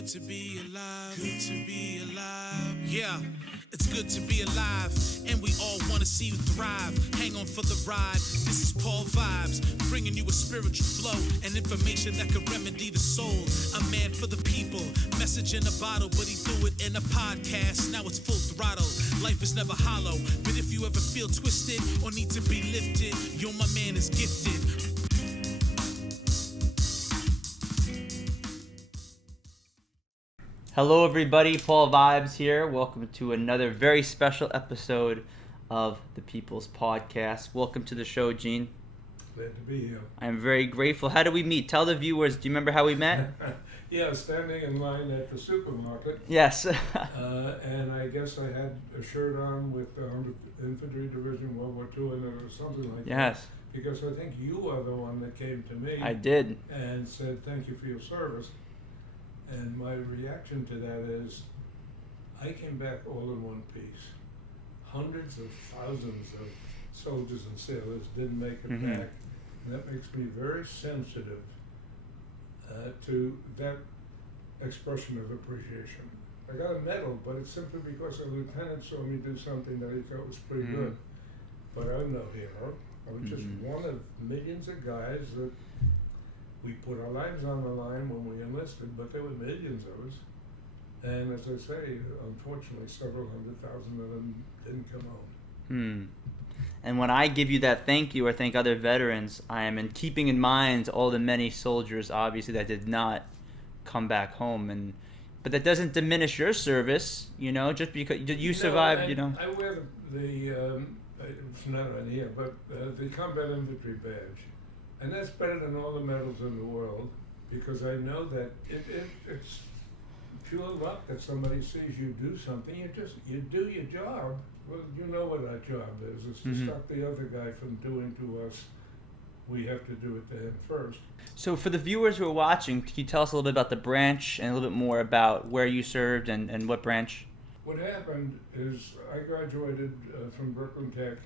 good to be alive. Good to be alive. Yeah, it's good to be alive. And we all want to see you thrive. Hang on for the ride. This is Paul Vibes, bringing you a spiritual flow and information that can remedy the soul. A man for the people. Message in a bottle, but he threw it in a podcast. Now it's full throttle. Life is never hollow. But if you ever feel twisted or need to be lifted, yo, my man is gifted. Hello everybody, Paul Vibes here. Welcome to another very special episode of the People's Podcast. Welcome to the show, Gene. Glad to be here. I'm very grateful. How did we meet? Tell the viewers, do you remember how we met? Yeah, standing in line at the supermarket. Yes. And I guess I had a shirt on with the 100th Infantry Division, World War II, and it was something like that. Yes. Because I think you are the one that came to me. I did. And said, thank you for your service. And my reaction to that is, I came back all in one piece. Hundreds of thousands of soldiers and sailors didn't make it back. And that makes me very sensitive to that expression of appreciation. I got a medal, but it's simply because a lieutenant saw me do something that he thought was pretty good. But I'm no hero. I was just one of millions of guys that we put our lives on the line when we enlisted, but there were millions of us. And as I say, unfortunately, several 100,000 of them didn't come home. And when I give you that thank you or thank other veterans, I am keeping in mind all the many soldiers, obviously, that did not come back home. But that doesn't diminish your service, you know, just because you survived, you know. I wear it's not on here, but the Combat Infantry Badge. And that's better than all the medals in the world, because I know that it's pure luck that somebody sees you do something. You do your job. Well, you know what our job is. It's to stop the other guy from doing to us. We have to do it to him first. So for the viewers who are watching, can you tell us a little bit about the branch and a little bit more about where you served and what branch? What happened is I graduated from Brooklyn Tech,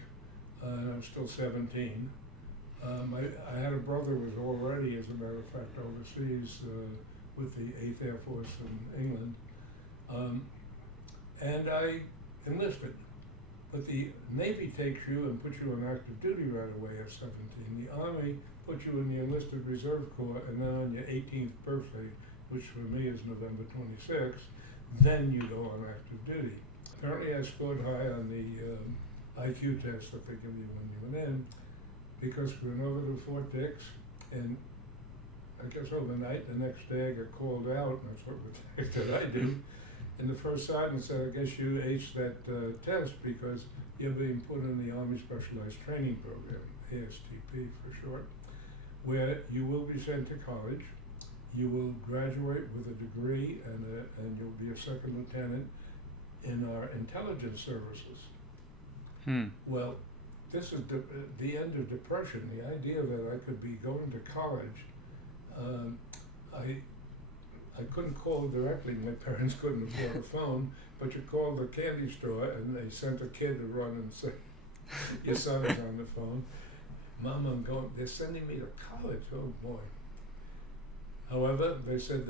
and I'm still 17. I had a brother who was already, as a matter of fact, overseas with the 8th Air Force in England. And I enlisted. But the Navy takes you and puts you on active duty right away at 17. The Army puts you in the Enlisted Reserve Corps, and then on your 18th birthday, which for me is November 26th, then you go on active duty. Apparently I scored high on the IQ test that they give you when you went in, because we went over to Fort Dix, and I guess overnight, the next day I got called out, and that's what the heck did I do? And the first sergeant said, I guess you aced that test because you're being put in the Army Specialized Training Program, ASTP for short, where you will be sent to college, you will graduate with a degree, and you'll be a second lieutenant in our intelligence services. Well, this is the end of depression. The idea that I could be going to college, I couldn't call directly. My parents couldn't afford a phone, but you called the candy store and they sent a kid to run and say, your son is on the phone. Mom, I'm going, they're sending me to college. Oh boy. However, they said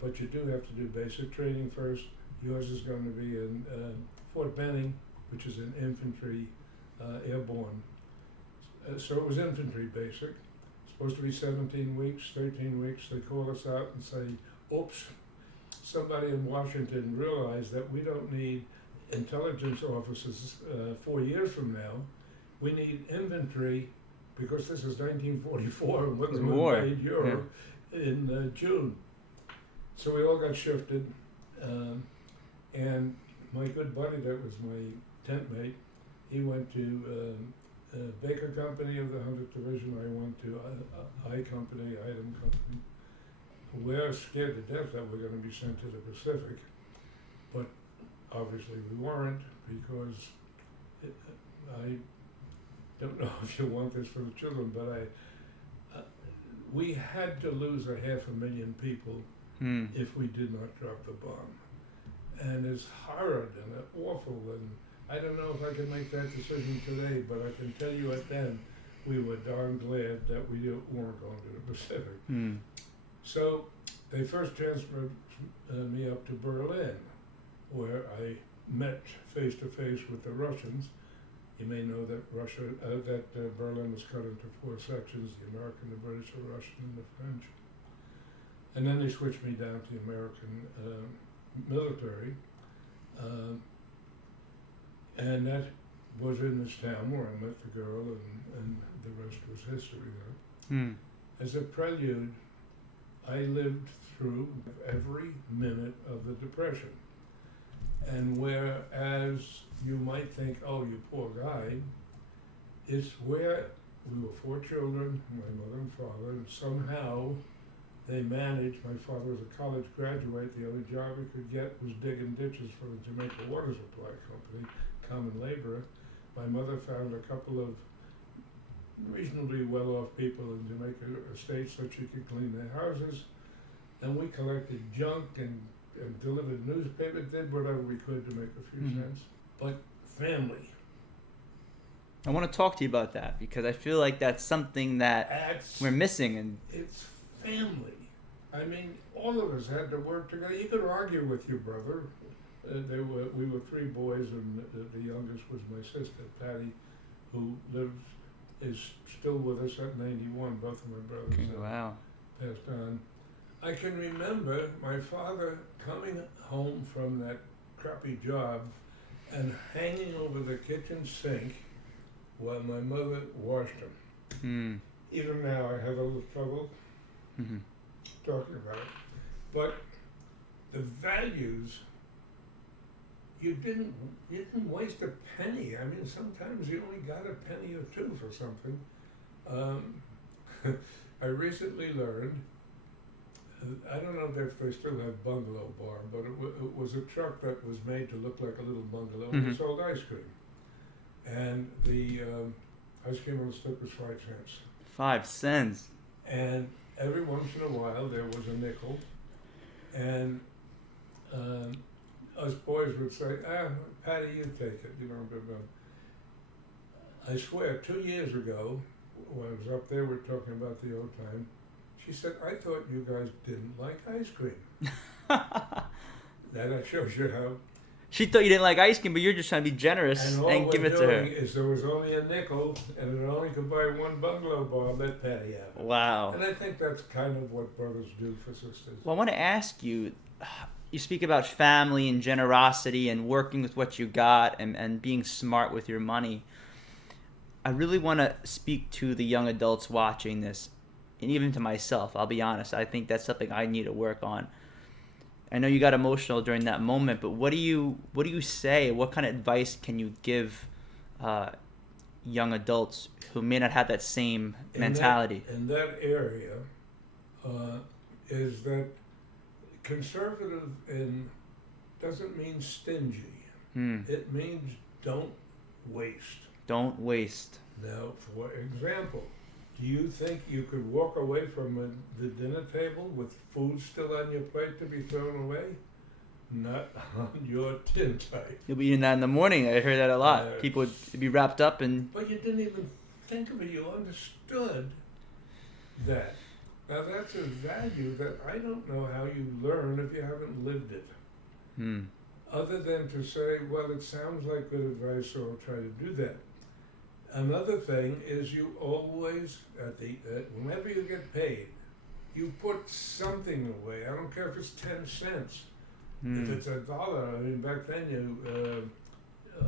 but you do have to do basic training first. Yours is going to be in Fort Benning, which is an infantry airborne. So it was infantry basic. Supposed to be 17 weeks, 13 weeks. They call us out and say, oops, somebody in Washington realized that we don't need intelligence officers 4 years from now. We need infantry, because this is 1944 and we're going to invade Europe in June. So we all got shifted. And my good buddy that was my tent mate, he went to Baker Company of the 100th Division. I went to I Company, Item Company. We're scared to death that we're going to be sent to the Pacific, but obviously we weren't, because I don't know if you want this for the children, but we had to lose 500,000 people if we did not drop the bomb. And it's horrid and awful, and I don't know if I can make that decision today, but I can tell you at then, we were darn glad that we weren't going to the Pacific. So they first transferred me up to Berlin, where I met face to face with the Russians. You may know that Berlin was cut into 4 sections: the American, the British, the Russian, and the French. And then they switched me down to the American military, and that was in this town where I met the girl, and the rest was history there. As a prelude, I lived through every minute of the Depression. And whereas you might think, oh, you poor guy, it's where we were 4 children, my mother and father, and somehow they managed. My father was a college graduate. The only job he could get was digging ditches for the Jamaica Water Supply Company, common laborer. My mother found a couple of reasonably well-off people in Jamaica estates so she could clean their houses. And we collected junk and delivered newspapers, did whatever we could to make a few cents. But family. I want to talk to you about that because I feel like that's something that we're missing. And it's family. I mean, all of us had to work together. You could argue with your brother. We were 3 boys, and the youngest was my sister, Patty, who is still with us at 91. Both of my brothers wow. passed on. I can remember my father coming home from that crappy job and hanging over the kitchen sink while my mother washed him. Even now I have a little trouble talking about it. But the values, you didn't waste a penny. I mean, sometimes you only got a penny or 2 for something. I recently learned, I don't know if they still have Bungalow Bar, but it was a truck that was made to look like a little bungalow, and it sold ice cream. And the ice cream on the stick was 5 cents. 5 cents. And every once in a while there was a nickel, and us boys would say, Patty, you take it, you know. I swear, 2 years ago, when I was up there, we were talking about the old time, she said, I thought you guys didn't like ice cream. That shows you how. She thought you didn't like ice cream, but you're just trying to be generous and give it to her. Is there was only a nickel, and it only could buy 1 Bungalow Bar. Let Patty have it. Wow. And I think that's kind of what brothers do for sisters. Well, I want to ask you, you speak about family and generosity and working with what you got and being smart with your money. I really want to speak to the young adults watching this, and even to myself. I'll be honest. I think that's something I need to work on. I know you got emotional during that moment, but what do you say? What kind of advice can you give young adults who may not have that same mentality? In that area, is that conservative doesn't mean stingy. It means don't waste. Don't waste. Now, for example, do you think you could walk away from the dinner table with food still on your plate to be thrown away? Not on your tin type. You'll be eating that in the morning. I heard that a lot. People would be wrapped up and... But you didn't even think of it. You understood that. Now, that's a value that I don't know how you learn if you haven't lived it. Other than to say, well, it sounds like good advice, so I'll try to do that. Another thing is you always, whenever you get paid, you put something away. I don't care if it's 10 cents. If it's $1, I mean, back then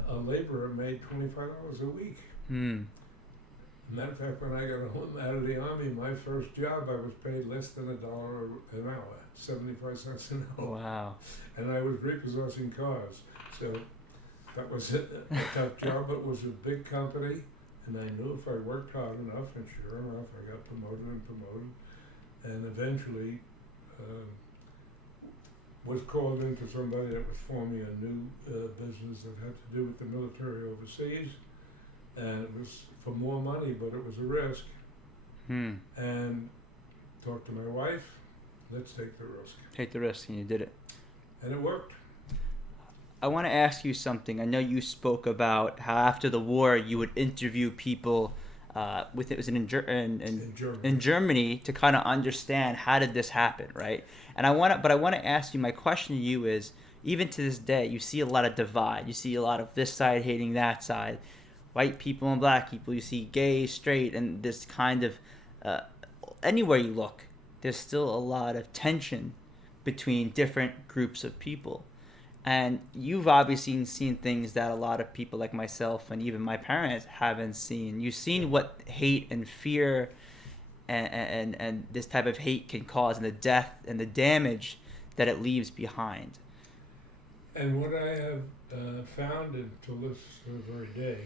a laborer made $25 a week. Matter of fact, when I got home out of the Army, my first job, I was paid less than $1 an hour, 75 cents an hour. Wow. And I was repossessing cars. So that was a tough job, but it was a big company, and I knew if I worked hard enough, and sure enough, I got promoted, and eventually was called into somebody that was forming a new business that had to do with the military overseas, and it was for more money, but it was a risk. And talked to my wife, let's take the risk. Take the risk, and you did it. And it worked. I want to ask you something. I know you spoke about how after the war you would interview people with it was in Germany. in Germany to kind of understand how did this happen, right? And I want to ask you. My question to you is, even to this day, you see a lot of divide. You see a lot of this side hating that side, white people and black people. You see gay, straight, and this kind of anywhere you look, there's still a lot of tension between different groups of people. And you've obviously seen things that a lot of people like myself and even my parents haven't seen. You've seen what hate and fear and this type of hate can cause, and the death and the damage that it leaves behind. And what I have found until this very day,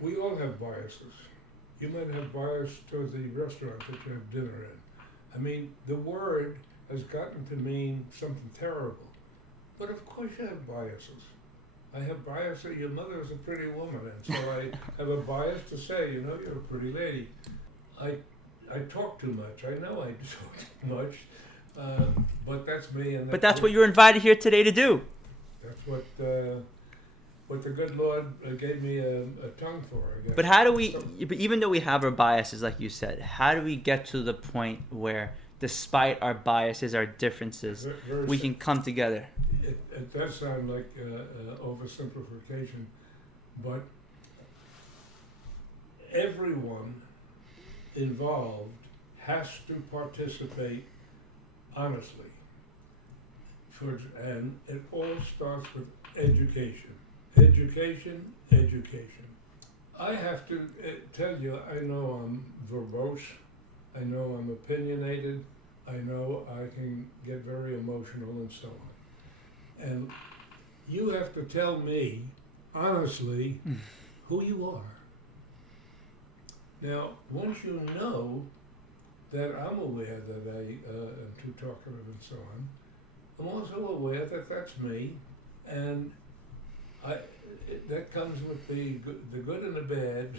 we all have biases. You might have bias towards the restaurant that you have dinner in. I mean, the word has gotten to mean something terrible. But of course you have biases. I have bias that your mother is a pretty woman, and so I have a bias to say, you know, you're a pretty lady. I talk too much. I know I talk too much, but that's me. And But that's what you're invited here today to do. That's what the good Lord gave me a tongue for, I guess. But how do we, but even though we have our biases, like you said, how do we get to the point where, despite our biases, our differences, we can come together? It does sound like oversimplification, but everyone involved has to participate honestly. And it all starts with education. Education, education. I have to tell you, I know I'm verbose, I know I'm opinionated, I know I can get very emotional and so on. And you have to tell me, honestly, who you are. Now, once you know that I'm aware that I am too talkative and so on, I'm also aware that that's me, and that comes with the good and the bad.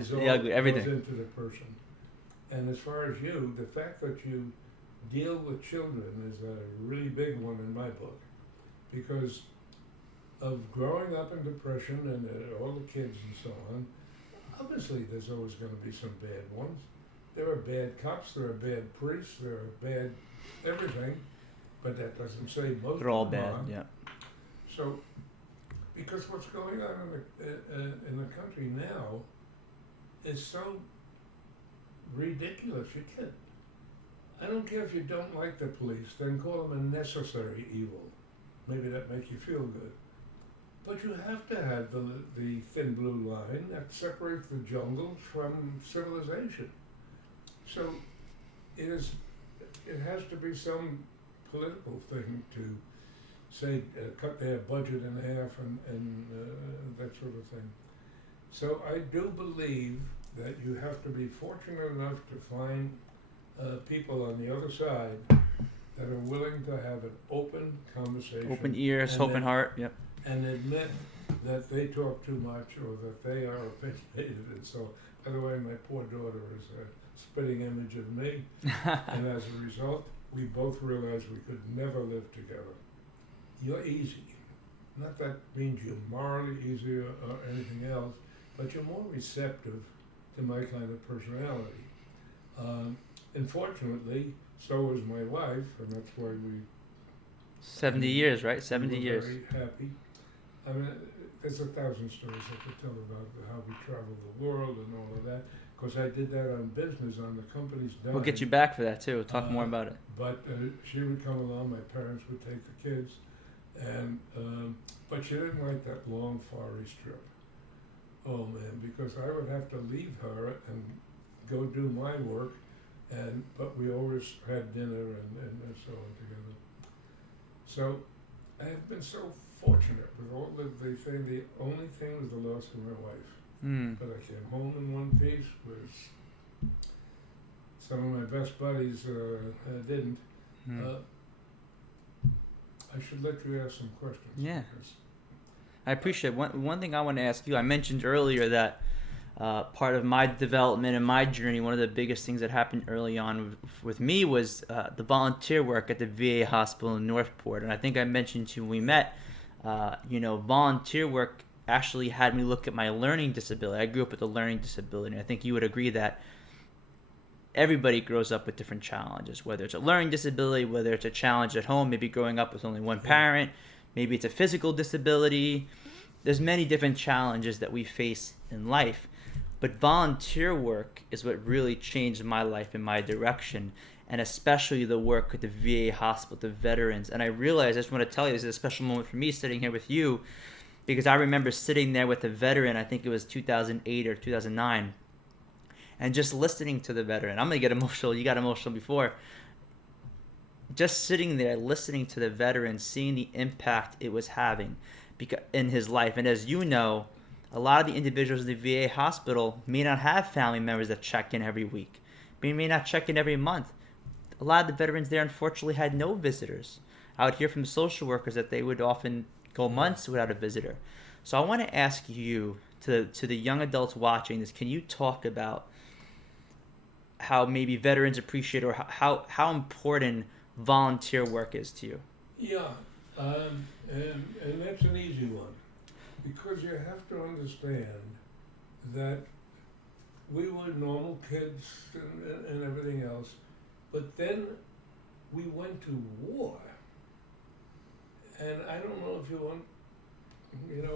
Is all The ugly, everything. goes into the person. And as far as you, the fact that you deal with children is a really big one in my book, because of growing up in depression and all the kids and so on. Obviously, there's always going to be some bad ones. There are bad cops, there are bad priests, there are bad everything, but that doesn't say most. They're all of them bad, are. yeah. So, because what's going on in the country now is so ridiculous. You can't. I don't care if you don't like the police, then call them a necessary evil. Maybe that makes you feel good. But you have to have the thin blue line that separates the jungle from civilization. So it has to be some political thing to say cut their budget in half and that sort of thing. So I do believe that you have to be fortunate enough to find people on the other side that are willing to have an open conversation. Open ears, and open then- heart, yep. And admit that they talk too much or that they are opinionated. And so, by the way, my poor daughter is a spitting image of me. And as a result, we both realized we could never live together. You're easy. Not that means you're morally easier or anything else, but you're more receptive to my kind of personality. Unfortunately, so was my wife, and that's why we 70 years, right? we 70 were years. very happy. I mean, there's 1,000 stories I could tell about how we traveled the world and all of that. Of course, I did that on business, on the company's dime. We'll get you back for that too. We'll talk more about it. But she would come along, my parents would take the kids, and but she didn't like that long Far East trip. Oh man, because I would have to leave her and go do my work, but we always had dinner and so on together. So I have been so fortunate with all the thing. The only thing was the loss of my wife. But I came home in one piece, which some of my best buddies didn't. I should let you ask some questions. Yeah. because- I appreciate it. One thing I want to ask you. I mentioned earlier that part of my development and my journey, one of the biggest things that happened early on with me was the volunteer work at the VA hospital in Northport. And I think I mentioned to you when we met, volunteer work actually had me look at my learning disability. I grew up with a learning disability, and I think you would agree that everybody grows up with different challenges, whether it's a learning disability, whether it's a challenge at home, maybe growing up with only one parent, maybe it's a physical disability. There's many different challenges that we face in life. But volunteer work is what really changed my life and my direction, and especially the work at the VA hospital, the veterans. And I realized, I just want to tell you, this is a special moment for me sitting here with you, because I remember sitting there with a veteran, I think it was 2008 or 2009, and just listening to the veteran. I'm going to get emotional. You got emotional before. Just sitting there, listening to the veteran, seeing the impact it was having in his life. And as you know, a lot of the individuals in the VA hospital may not have family members that check in every week. They may not check in every month. A lot of the veterans there, unfortunately, had no visitors. I would hear from social workers that they would often go months without a visitor. So I want to ask you, to the young adults watching this, can you talk about how maybe veterans appreciate, or how important volunteer work is to you? Yeah, and that's an easy one, because you have to understand that we were normal kids and everything else, but then we went to war, and I don't know if you want,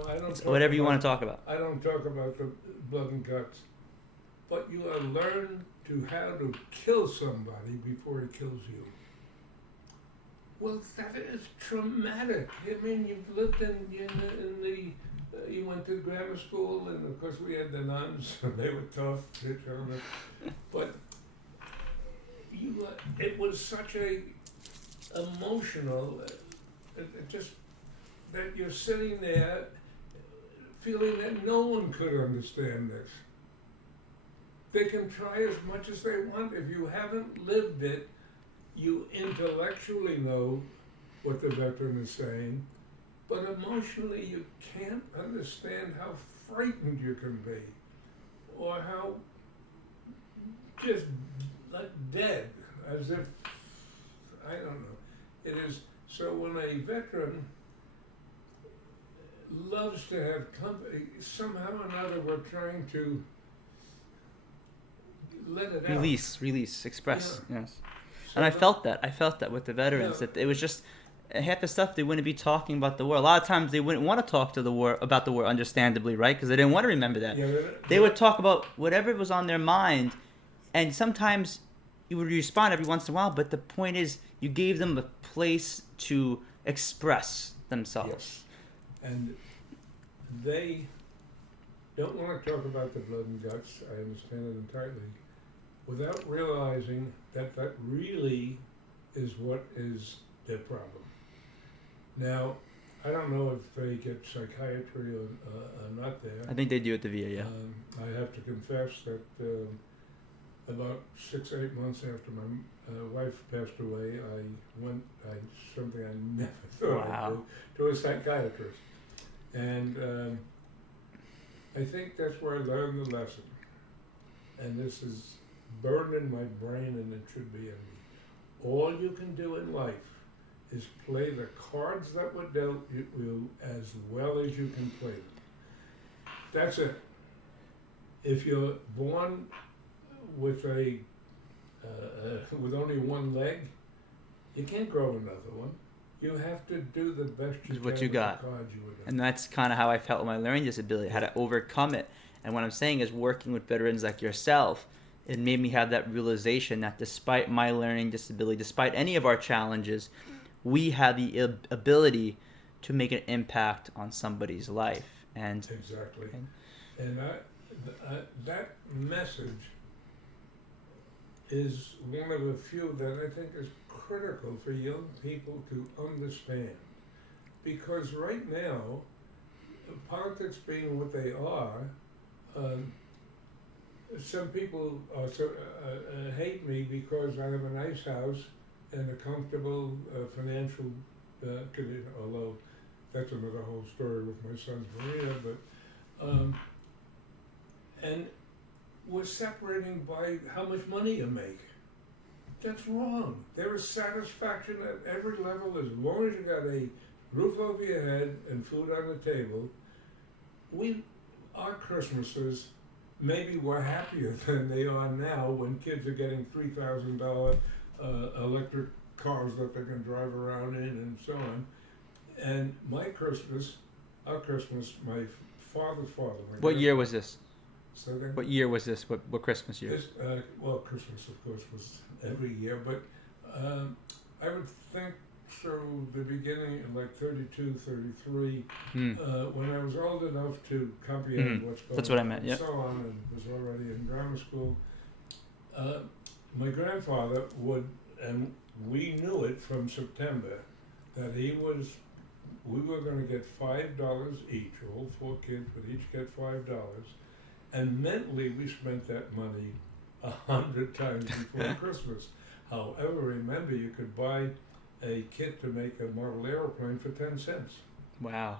I don't. Whatever you want to talk about. I don't talk about the blood and guts, but you learn to how to kill somebody before he kills you. Well, that is traumatic. I mean, you've lived you went to grammar school, and of course we had the nuns, and they were tough, but it was such a emotional, just that you're sitting there feeling that no one could understand this. They can try as much as they want. If you haven't lived it, you intellectually know what the veteran is saying, but emotionally you can't understand how frightened you can be, or how just like dead, as if, I don't know. It is, so when a veteran loves to have company, somehow or another we're trying to let it out. Release, express, yes. So and I felt that with the veterans, that it was just half the stuff they wouldn't be talking about the war. A lot of times they wouldn't want to talk about the war, understandably, right? Because they didn't want to remember that. Yeah, they would talk about whatever was on their mind, and sometimes you would respond every once in a while, but the point is you gave them a place to express themselves. Yes. And they don't want to talk about the blood and guts, I understand it entirely, without realizing that that really is what is their problem. Now, I don't know if they get psychiatry or not there. I think they do at the VA, yeah. I have to confess that about 6-8 months after my wife passed away, I went, something I never thought I'd do, to a psychiatrist. And I think that's where I learned the lesson. And this is burned in my brain, and it should be in me. All you can do in life is play the cards that were dealt you as well as you can play them. That's it. If you're born with with only one leg, you can't grow another one. You have to do the best you can with the cards you were dealt. And that's kind of how I felt with my learning disability, how to overcome it. And what I'm saying is, working with veterans like yourself, it made me have that realization that despite my learning disability, despite any of our challenges, we have the ability to make an impact on somebody's life. And exactly. And that message is one of the few that I think is critical for young people to understand. Because right now, politics being what they are, some people hate me because I have a nice house and a comfortable financial condition, although that's another whole story with my son's marina, but and we're separating by how much money you make. That's wrong. There is satisfaction at every level as long as you got a roof over your head and food on the table. our Christmases maybe were happier than they are now when kids are getting $3,000 electric cars that they can drive around in and so on. And our Christmas, my father's father. What year was this? So then, What year was this? What Christmas year? well, Christmas, of course, was every year, but I would think so the beginning of like 32, 33, when I was old enough to comprehend what's going on. That's what I meant, yep. And so on, and was already in grammar school. My grandfather would, and we knew it from September, that we were going to get $5 each, all 4 kids would each get $5, and mentally we spent that money 100 times before Christmas. However, remember, you could buy a kit to make a model airplane for 10 cents. Wow.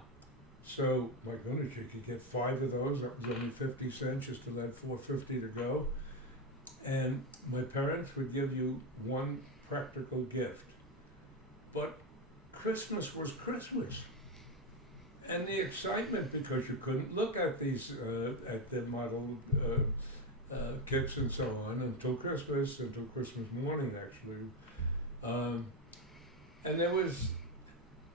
So, my goodness, you could get 5 of those. That was only 50 cents just to let $4.50 to go. And my parents would give you one practical gift. But Christmas was Christmas. And the excitement, because you couldn't look at these, at the model kits and so on until Christmas morning, actually. And there was,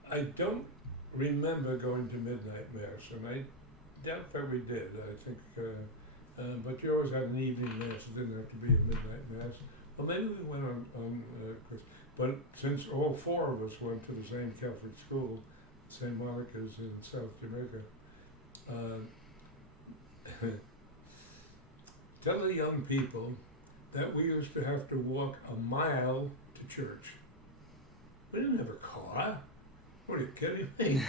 I don't remember going to midnight mass, and I doubt that we did. I think, but you always had an evening mass. It didn't have to be a midnight mass. Well, maybe we went on Christmas. But since all 4 of us went to the same Catholic school, St. Monica's in South Jamaica, tell the young people that we used to have to walk a mile to church. We didn't have a car. What, are you kidding me?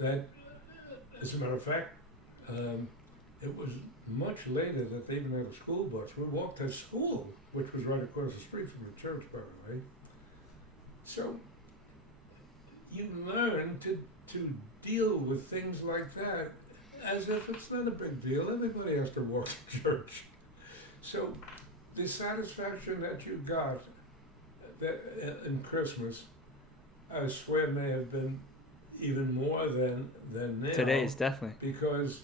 That, as a matter of fact, it was much later that they even had a school bus. We walked to school, which was right across the street from the church, by the way. So you learn to deal with things like that as if it's not a big deal. Everybody has to walk to church. So the satisfaction that you got that in Christmas, I swear, may have been even more than now. Today's, definitely. Because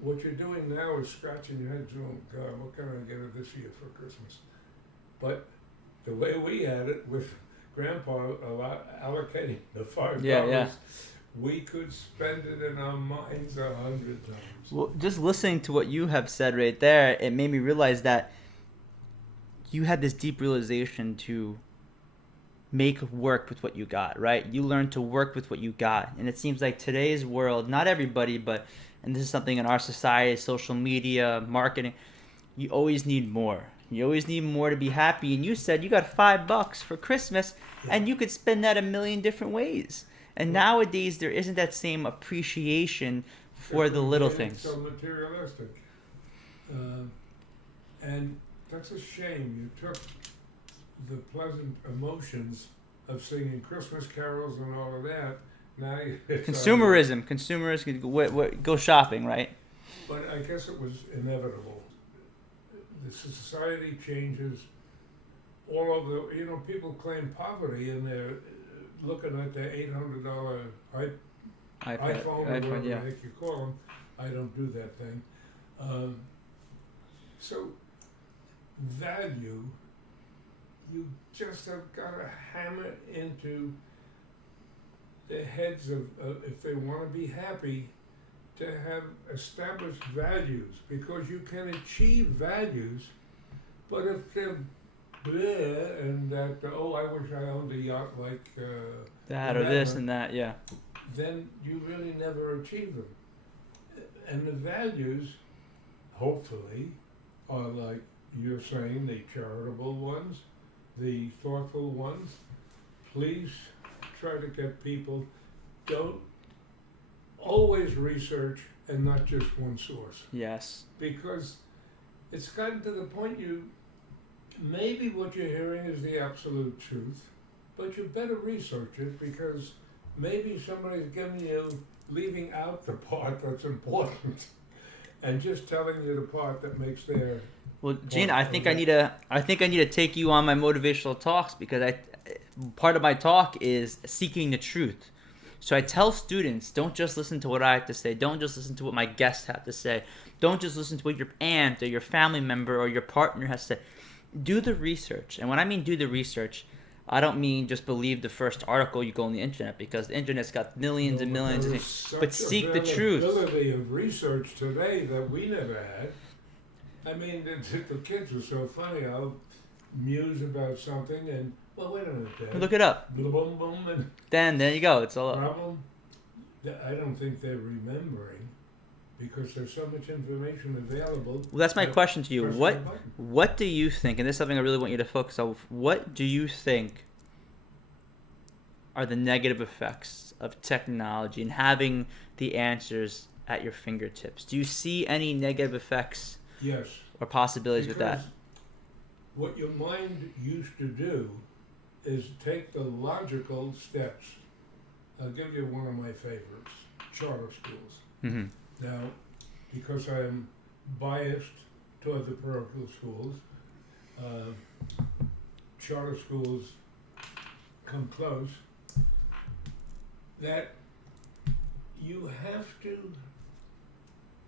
what you're doing now is scratching your head, oh God, what can I get her this year for Christmas? But the way we had it with Grandpa allocating the $5, we could spend it in our minds 100 times. Well, just listening to what you have said right there, it made me realize that you had this deep realization to make work with what you got, right? You learned to work with what you got. And it seems like today's world, not everybody, but, and this is something in our society, social media, marketing, you always need more. You always need more to be happy. And you said you got $5 for Christmas, and you could spend that a million different ways. And nowadays, there isn't that same appreciation for the little things. So materialistic. And that's a shame. You took the pleasant emotions of singing Christmas carols and all of that. Now consumerism, go shopping, right? But I guess it was inevitable. The society changes. All of the, people claim poverty, and they're looking at their $800 iPhone, or whatever the heck you call them. I don't do that thing. So value, you just have got to hammer into the heads of if they want to be happy, to have established values, because you can achieve values, but if they're bleh and that, I wish I owned a yacht like that or this and that, then you really never achieve them. And the values, hopefully, are like you're saying, the charitable ones, the thoughtful ones. Please try to get people, don't always research and not just one source. Yes. Because it's gotten to the point maybe what you're hearing is the absolute truth, but you better research it, because maybe somebody's leaving out the part that's important and just telling you the part that makes their. Well, Gene, I think I need to take you on my motivational talks, because part of my talk is seeking the truth. So I tell students, don't just listen to what I have to say. Don't just listen to what my guests have to say. Don't just listen to what your aunt or your family member or your partner has to say. Do the research. And when I mean do the research, I don't mean just believe the first article you go on the internet, because the internet's got millions and millions of things. But seek the truth. There is such availability of research today that we never had. I mean, the kids are so funny. I'll muse about something and, well, wait a minute, Dad. Look it up. Boom, boom, boom, and Then there you go. It's all up. problem. I don't think they're remembering because there's so much information available. Well, that's my that question to you. press What the button. What do you think, and this is something I really want you to focus on, what do you think are the negative effects of technology and having the answers at your fingertips? Do you see any negative effects Yes. or possibilities with that? Because what your mind used to do is take the logical steps. I'll give you one of my favorites, charter schools. Mm-hmm. Now, because I'm biased toward the parochial schools, charter schools come close, that you have to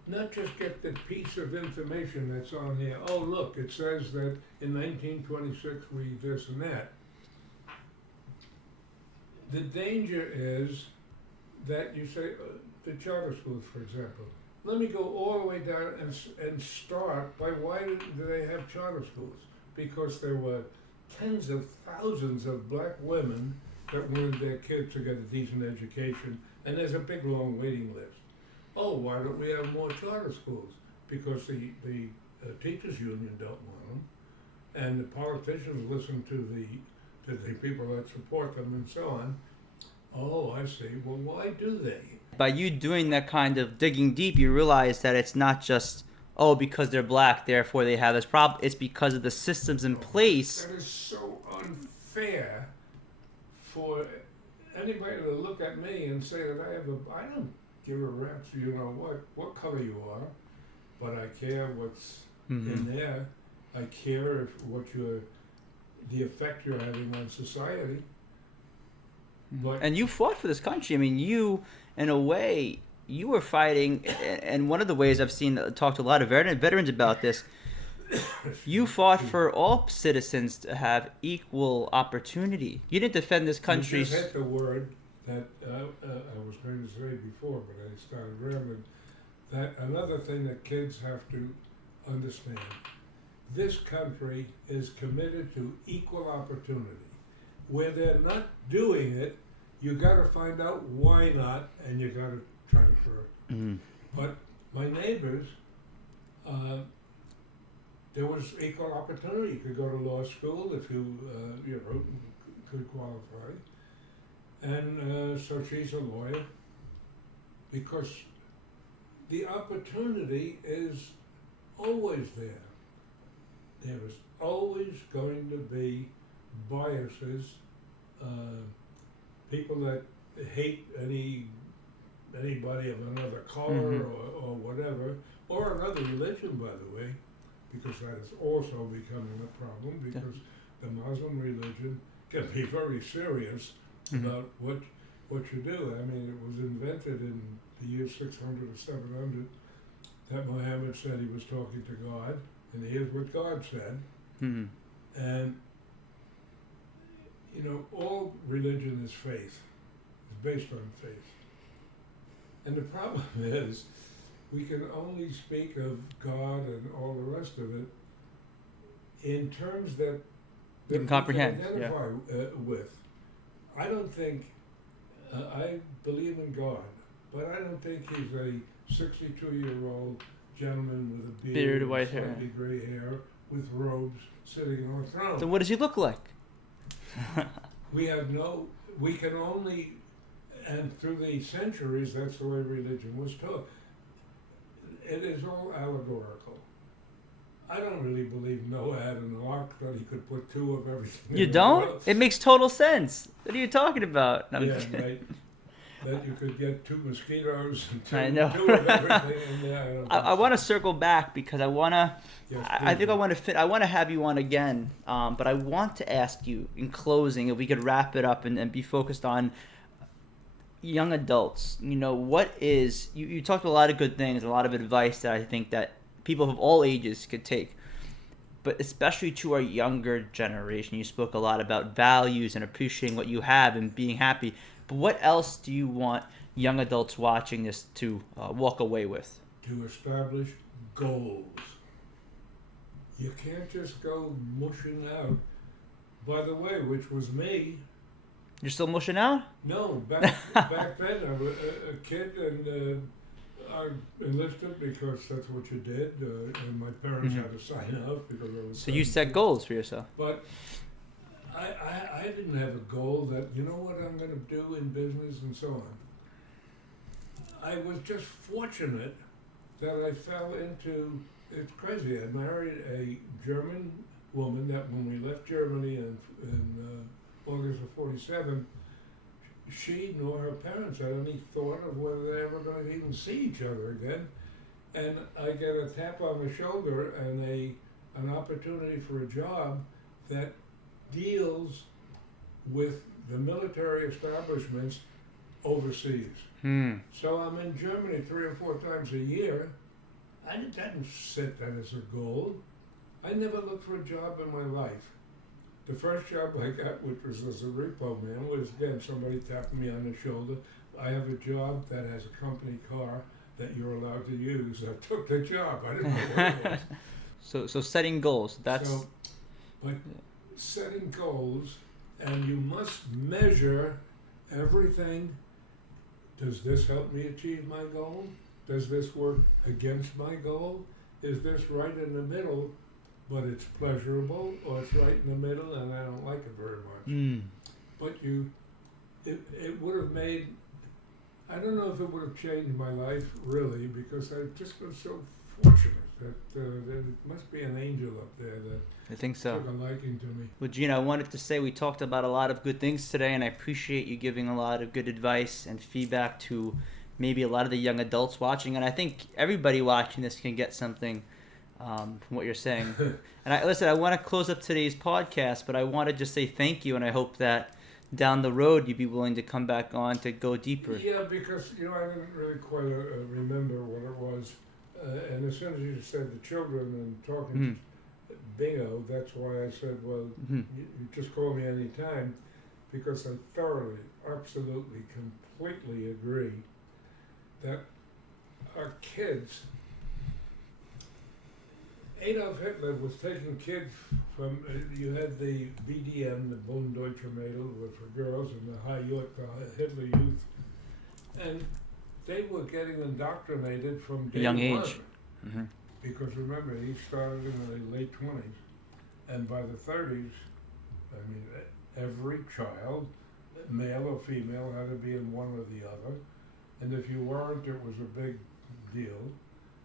not just get the piece of information that's on here. Oh, look, it says that in 1926 we this and that. The danger is that you say, the charter schools, for example, let me go all the way down and start by why do they have charter schools? Because there were tens of thousands of black women that wanted their kids to get a decent education, and there's a big long waiting list. Oh, why don't we have more charter schools? Because the teachers union don't want them, and the politicians listen to the people that support them and so on. Oh, I see. Well, why do they? By you doing that kind of digging deep, you realize that it's not just, oh, because they're black, therefore they have this problem. It's because of the systems in place. That is so unfair for anybody to look at me and say that I don't give a rat's, you know what color you are, but I care what's in there. I care if the effect you're having on society. But And you fought for this country. I mean, you, in a way, you were fighting, and one of the ways I've seen, talked to a lot of veterans about this, you fought for all citizens to have equal opportunity. You didn't defend this country. You just had the word that I was going to say before, but I started rambling. That another thing that kids have to understand, this country is committed to equal opportunity. Where they're not doing it, you got to find out why not, and you got to transfer it. Mm-hmm. But my neighbors, there was equal opportunity. You could go to law school if you could qualify, and so she's a lawyer. Because the opportunity is always there. There is always going to be biases, people that hate anybody of another color or whatever, or another religion, by the way, because that is also becoming a problem, because the Muslim religion can be very serious about what you do. I mean, it was invented in the year 600 or 700 that Muhammad said he was talking to God, and here's what God said. And you know, all religion is faith. It's based on faith. And the problem is, we can only speak of God and all the rest of it in terms that You can comprehend, we can identify with. I don't think, I believe in God, but I don't think he's a 62-year-old gentleman with a beard, white hair, slightly gray hair, with robes, sitting on a throne. Then what does he look like? We can only, and through the centuries, that's the way religion was taught. It is all allegorical. I don't really believe Noah had an ark that he could put two of everything. You in don't? the It makes total sense. What are you talking about? No, I'm yeah, just kidding. right. That you could get two mosquitoes and I know. two of everything in there. I want to circle back because I want to. Yes, I think please. I want to fit. I want to have you on again, but I want to ask you in closing if we could wrap it up and be focused on. young adults, what is, you talked a lot of good things, a lot of advice that I think that people of all ages could take. But especially to our younger generation, you spoke a lot about values and appreciating what you have and being happy. But what else do you want young adults watching this to walk away with? To establish goals. You can't just go mushing out. By the way, which was me. You're still mushing out? No, back then I was a kid, and I enlisted because that's what you did, and my parents had to sign up because I was. So you set goals for yourself. But I didn't have a goal that, you know what I'm going to do in business and so on. I was just fortunate that I fell into, it's crazy, I married a German woman that when we left Germany in August of 47, she nor her parents had any thought of whether they ever going to even see each other again. And I get a tap on the shoulder and an opportunity for a job that deals with the military establishments overseas. So I'm in Germany 3 or 4 times a year. I didn't set that as a goal. I never looked for a job in my life. The first job I got, which was as a repo man, was again somebody tapping me on the shoulder. I have a job that has a company car that you're allowed to use. I took the job. I didn't know what it was. So setting goals. But setting goals, and you must measure everything. Does this help me achieve my goal? Does this work against my goal? Is this right in the middle, but it's pleasurable, or it's right in the middle and I don't like it very much? But it would have made, I don't know if it would have changed my life really, because I've just been so fortunate that there must be an angel up there that I think so. took a liking to me. Well, Gene, I wanted to say we talked about a lot of good things today, and I appreciate you giving a lot of good advice and feedback to maybe a lot of the young adults watching. And I think everybody watching this can get something from what you're saying. And I want to close up today's podcast, but I want to just say thank you, and I hope that down the road you'd be willing to come back on to go deeper. Yeah, because I didn't really quite remember what it was. And as soon as you said the children and talking bingo, that's why I said, well, you just call me any time, because I thoroughly, absolutely, completely agree that our kids, Adolf Hitler was taking kids from, you had the BDM, the Bundesdeutsche Mädel, for girls, and the Hayut, the Hitler Youth, and they were getting indoctrinated from day young one. age. Because remember, he started in the late 20s, and by the 30s, I mean, every child, male or female, had to be in one or the other, and if you weren't, it was a big deal.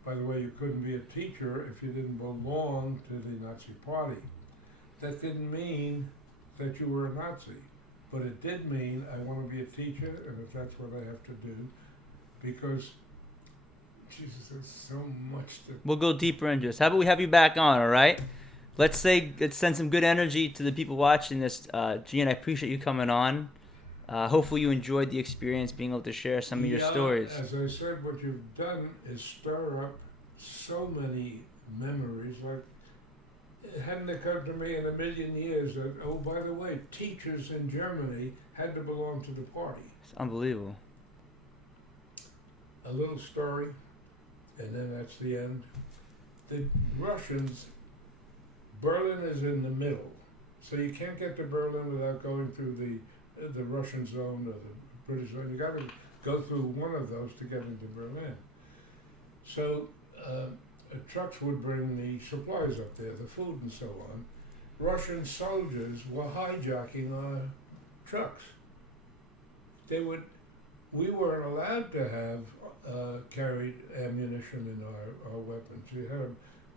By the way, you couldn't be a teacher if you didn't belong to the Nazi Party. That didn't mean that you were a Nazi, but it did mean I want to be a teacher, and if that's what I have to do, because Jesus, there's so much that... We'll go deeper into this. How about we have you back on, all right? Let's send some good energy to the people watching this. Gian, I appreciate you coming on. Hopefully you enjoyed the experience, being able to share some of your stories. As I said, what you've done is stir up so many memories. Like, it hadn't occurred to me in a million years that, oh, by the way, teachers in Germany had to belong to the party. It's unbelievable. A little story, and then that's the end. The Russians, Berlin is in the middle, so you can't get to Berlin without going through the Russian zone or the British zone. You got to go through one of those to get into Berlin. So trucks would bring the supplies up there, the food and so on. Russian soldiers were hijacking our trucks. We weren't allowed to have carried ammunition in our weapons. You had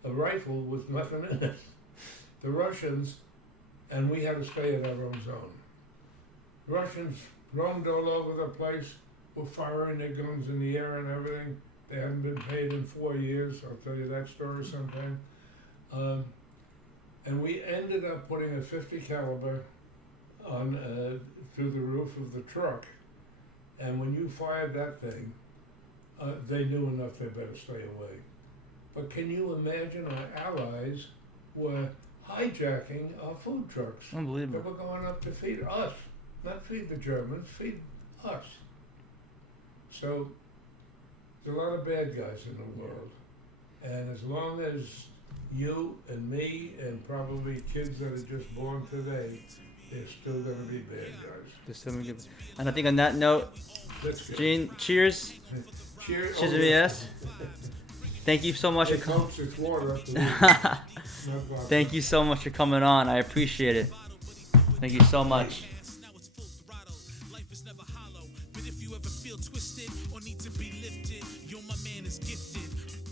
a rifle with nothing in it. The Russians, and we had to stay in our own zone. Russians roamed all over the place, were firing their guns in the air and everything. They hadn't been paid in 4 years. I'll tell you that story sometime. And we ended up putting a .50 caliber on through the roof of the truck. And when you fired that thing, they knew enough they better stay away. But can you imagine our allies were hijacking our food trucks? They Unbelievable. were going up to feed us, not feed the Germans, feed us. So there's a lot of bad guys in the world. And as long as you and me and probably kids that are just born today, there's still going to be bad guys. There's so many good- And I think on that note, Let's go. Gene, cheers. Cheers. Cheers, yes. Thank you so much for It coming. helps, it's water up the roof. Not vodka. Thank you so much for coming on. I appreciate it. Thank you so much. Now it's full throttle. Life is never hollow. But if you ever feel twisted or need to be lifted, you're my man is gifted.